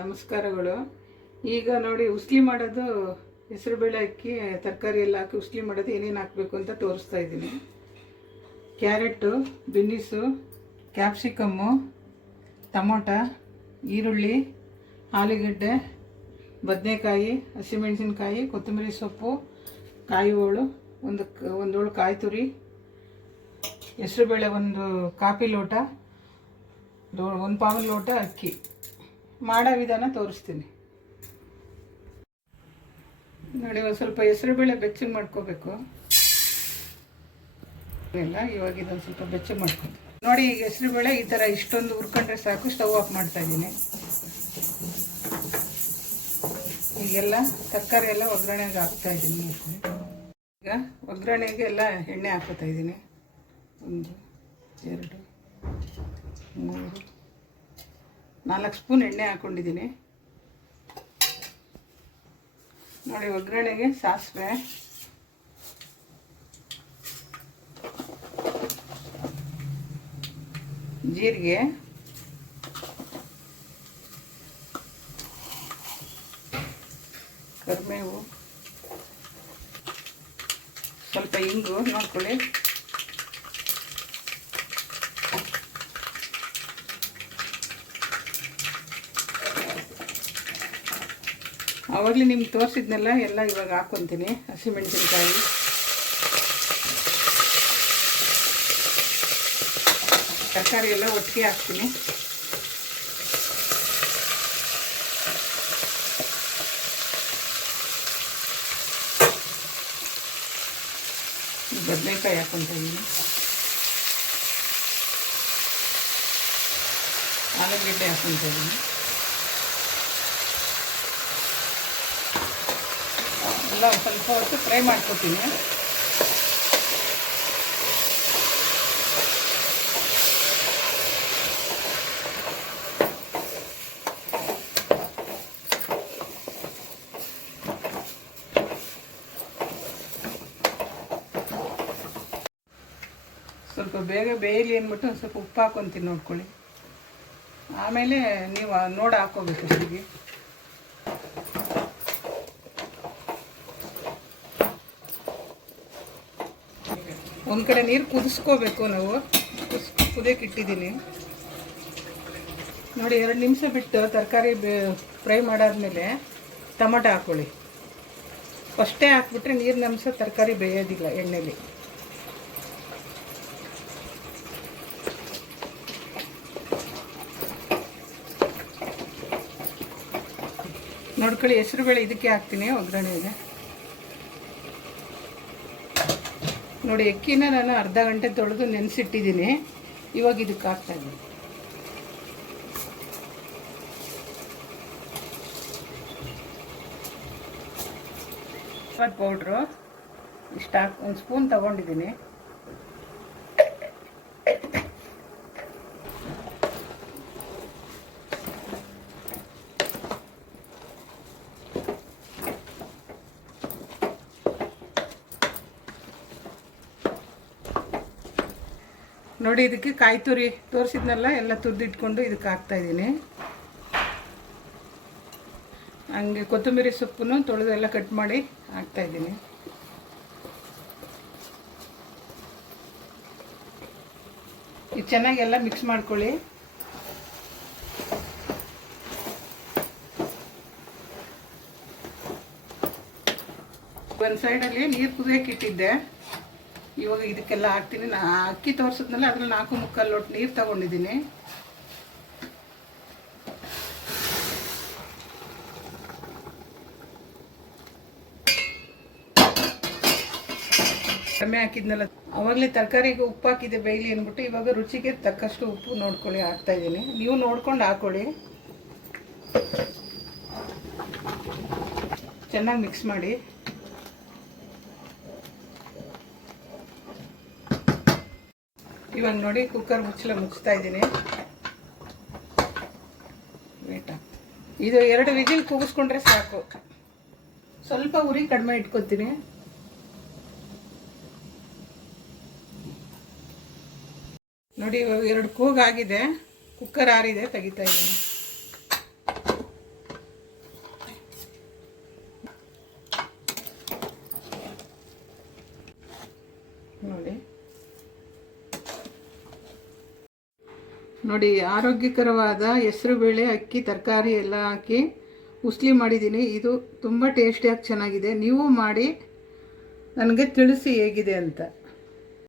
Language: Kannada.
ನಮಸ್ಕಾರಗಳು. ಈಗ ನೋಡಿ ಉಸ್ಲಿ ಮಾಡೋದು, ಹೆಸರುಬೇಳೆ ಅಕ್ಕಿ ತರಕಾರಿ ಎಲ್ಲ ಹಾಕಿ ಉಸ್ಲಿ ಮಾಡೋದು ಏನೇನು ಹಾಕಬೇಕು ಅಂತ ತೋರಿಸ್ತಾ ಇದ್ದೀನಿ. ಕ್ಯಾರೆಟು, ಬಿನ್ನಿಸು, ಕ್ಯಾಪ್ಸಿಕಮ್ಮು, ಟೊಮೊಟ, ಈರುಳ್ಳಿ, ಆಲೂಗಡ್ಡೆ, ಬದನೆಕಾಯಿ, ಹಸಿಮೆಣಸಿನ್ಕಾಯಿ, ಕೊತ್ತಂಬರಿ ಸೊಪ್ಪು, ಕಾಯಿ ಹೋಳು, ಒಂದು ಹೋಳು ಕಾಯಿ ತುರಿ, ಹೆಸರುಬೇಳೆ ಒಂದು ಕಾಫಿ ಲೋಟ, ಒಂದು ಪಾವು ಲೋಟ ಅಕ್ಕಿ. ಮಾಡೋ ವಿಧಾನ ತೋರಿಸ್ತೀನಿ ನೋಡಿ. ಒಂದು ಸ್ವಲ್ಪ ಹೆಸರುಬೇಳೆ ಬೆಚ್ಚಗೆ ಮಾಡ್ಕೋಬೇಕು ಎಲ್ಲ. ಇವಾಗ ಇದೊಂದು ಸ್ವಲ್ಪ ಬೆಚ್ಚಗೆ ಮಾಡ್ಕೊಂಡು ನೋಡಿ. ಈಗ ಹೆಸರುಬೇಳೆ ಈ ಥರ ಇಷ್ಟೊಂದು ಹುರ್ಕೊಂಡ್ರೆ ಸಾಕು. ಸ್ಟವ್ ಆಫ್ ಮಾಡ್ತಾ ಇದ್ದೀನಿ. ಈಗೆಲ್ಲ ತರಕಾರಿ ಎಲ್ಲ ಒಗ್ಗರಣೆಗೆ ಹಾಕ್ತಾ ಇದ್ದೀನಿ. ಈಗ ಒಗ್ಗರಣೆಗೆ ಎಲ್ಲ ಎಣ್ಣೆ ಹಾಕೋತಾ ಇದ್ದೀನಿ. 1 2 3 4 ಸ್ಪೂನ್ ಎಣ್ಣೆ ಹಾಕ್ಕೊಂಡಿದ್ದೀನಿ ನೋಡಿ. ಒಗ್ಗರಣೆಗೆ ಸಾಸಿವೆ, ಜೀರಿಗೆ, ಕರಿಬೇವು, ಸ್ವಲ್ಪ ಇಂಗು ನೋಡ್ಕೊಳ್ಳಿ. ಆವಾಗಲೇ ನಿಮ್ಗೆ ತೋರಿಸಿದ್ನೆಲ್ಲ ಎಲ್ಲ ಇವಾಗ ಹಾಕ್ಕೊತೀನಿ. ಹಸಿಮೆಣಸಿನ್ಕಾಯಿ, ತರಕಾರಿ ಎಲ್ಲ ಒಟ್ಟಿಗೆ ಹಾಕ್ತೀನಿ. ಬದನೆಕಾಯಿ ಹಾಕ್ಕೊತಾ ಇದ್ದೀನಿ. ಆಲೂಗಡ್ಡೆ ಹಾಕ್ಕೊತಾ ಇದ್ದೀನಿ. ಎಲ್ಲ ಸ್ವಲ್ಪ ಹೊತ್ತು ಫ್ರೈ ಮಾಡ್ಕೊತೀನಿ. ಸ್ವಲ್ಪ ಬೇಗ ಬೇಯಲಿ ಅಂದ್ಬಿಟ್ಟು ಒಂದು ಸ್ವಲ್ಪ ಉಪ್ಪು ಹಾಕ್ಕೊತೀನಿ ನೋಡ್ಕೊಳ್ಳಿ. ಆಮೇಲೆ ನೀವು ನೋಡಿ ಹಾಕ್ಕೋಬೇಕು ಅಷ್ಟಿಗೆ. ಒಂದು ಕಡೆ ನೀರು ಕುದಿಸ್ಕೋಬೇಕು ನಾವು. ಕುದಿಯೋಕೆ ಇಟ್ಟಿದ್ದೀನಿ ನೋಡಿ. 2 ನಿಮಿಷ ಬಿಟ್ಟು ತರಕಾರಿ ಫ್ರೈ ಮಾಡಾದ್ಮೇಲೆ ಟೊಮೊಟೊ ಹಾಕ್ಕೊಳ್ಳಿ. ಫಸ್ಟೇ ಹಾಕ್ಬಿಟ್ರೆ ನೀರಿನ ಅಂಶ ತರಕಾರಿ ಬೇಯೋದಿಲ್ಲ ಎಣ್ಣೆಲಿ. ನೋಡ್ಕೊಳ್ಳಿ, ಹೆಸರುಬೇಳೆ ಇದಕ್ಕೆ ಹಾಕ್ತೀನಿ ಒಗ್ಗರಣೆಗೆ ನೋಡಿ. ಅಕ್ಕಿನ ನಾನು ಅರ್ಧ ಗಂಟೆ ತೊಳೆದು ನೆನೆಸಿಟ್ಟಿದ್ದೀನಿ. ಇವಾಗ ಇದಕ್ಕೆ ಹಾಕ್ತಾ ಇದ್ದೀನಿ. ಪೌಡ್ರು ಇಷ್ಟು 1 ಸ್ಪೂನ್ ತಗೊಂಡಿದ್ದೀನಿ. ನೋಡಿ, ಇದಕ್ಕೆ ಕಾಯಿ ತುರಿ ತೋರಿಸಿದ್ನೆಲ್ಲ ಎಲ್ಲ ತುರಿದಿಟ್ಕೊಂಡು ಇದಕ್ಕೆ ಹಾಕ್ತಾಯಿದ್ದೀನಿ. ಹಂಗೆ ಕೊತ್ತಂಬರಿ ಸೊಪ್ಪನ್ನು ತೊಳೆದು ಎಲ್ಲ ಕಟ್ ಮಾಡಿ ಹಾಕ್ತಾಯಿದ್ದೀನಿ. ಇದು ಚೆನ್ನಾಗೆಲ್ಲ ಮಿಕ್ಸ್ ಮಾಡ್ಕೊಳ್ಳಿ. ಒಂದು ಸೈಡಲ್ಲಿ ನೀರು ಕುದಿಯೋಕೆ ಇಟ್ಟಿದ್ದೆ. ಇವಾಗ ಇದಕ್ಕೆಲ್ಲ ಹಾಕ್ತೀನಿ. ಅಕ್ಕಿ ತೋರಿಸಿದ್ನಲ್ಲ ಅದ್ರಲ್ಲಿ 4 ಲೋಟ ನೀರು ತಗೊಂಡಿದ್ದೀನಿ. ಕಡಿಮೆ ಹಾಕಿದ್ನಲ್ಲ, ಅವಾಗಲೇ ತರಕಾರಿಗೆ ಉಪ್ಪು ಹಾಕಿದೆ ಬೇಯಲಿ ಅಂದ್ಬಿಟ್ಟು ಇವಾಗ ರುಚಿಗೆ ತಕ್ಕಷ್ಟು ಉಪ್ಪು ನೋಡ್ಕೊಳ್ಳಿ ಹಾಕ್ತಾ ಇದ್ದೀನಿ. ನೀವು ನೋಡ್ಕೊಂಡು ಹಾಕೊಳ್ಳಿ. ಚೆನ್ನಾಗಿ ಮಿಕ್ಸ್ ಮಾಡಿ. ಇವಾಗ ನೋಡಿ, ಕುಕ್ಕರ್ ಮುಚ್ತಾ ಇದ್ದೀನಿ. ಇದು 2 ವಿಜಿಲ್ ಕೂಗಿಸ್ಕೊಂಡ್ರೆ ಸಾಕು. ಸ್ವಲ್ಪ ಉರಿ ಕಡಿಮೆ ಇಟ್ಕೊತೀನಿ. ನೋಡಿ, 2 ಕೂಗಾಗಿದೆ. ಕುಕ್ಕರ್ ಆರಿದೆ, ತೆಗಿತಾ ಇದ್ದೀನಿ. ನೋಡಿ, ಆರೋಗ್ಯಕರವಾದ ಹೆಸರುಬೇಳೆ, ಅಕ್ಕಿ, ತರಕಾರಿ ಎಲ್ಲ ಹಾಕಿ ಉಸ್ಲಿ ಮಾಡಿದ್ದೀನಿ. ಇದು ತುಂಬ ಟೇಸ್ಟಿಯಾಗಿ ಚೆನ್ನಾಗಿದೆ. ನೀವು ಮಾಡಿ ನನಗೆ ತಿಳಿಸಿ ಹೇಗಿದೆ ಅಂತ.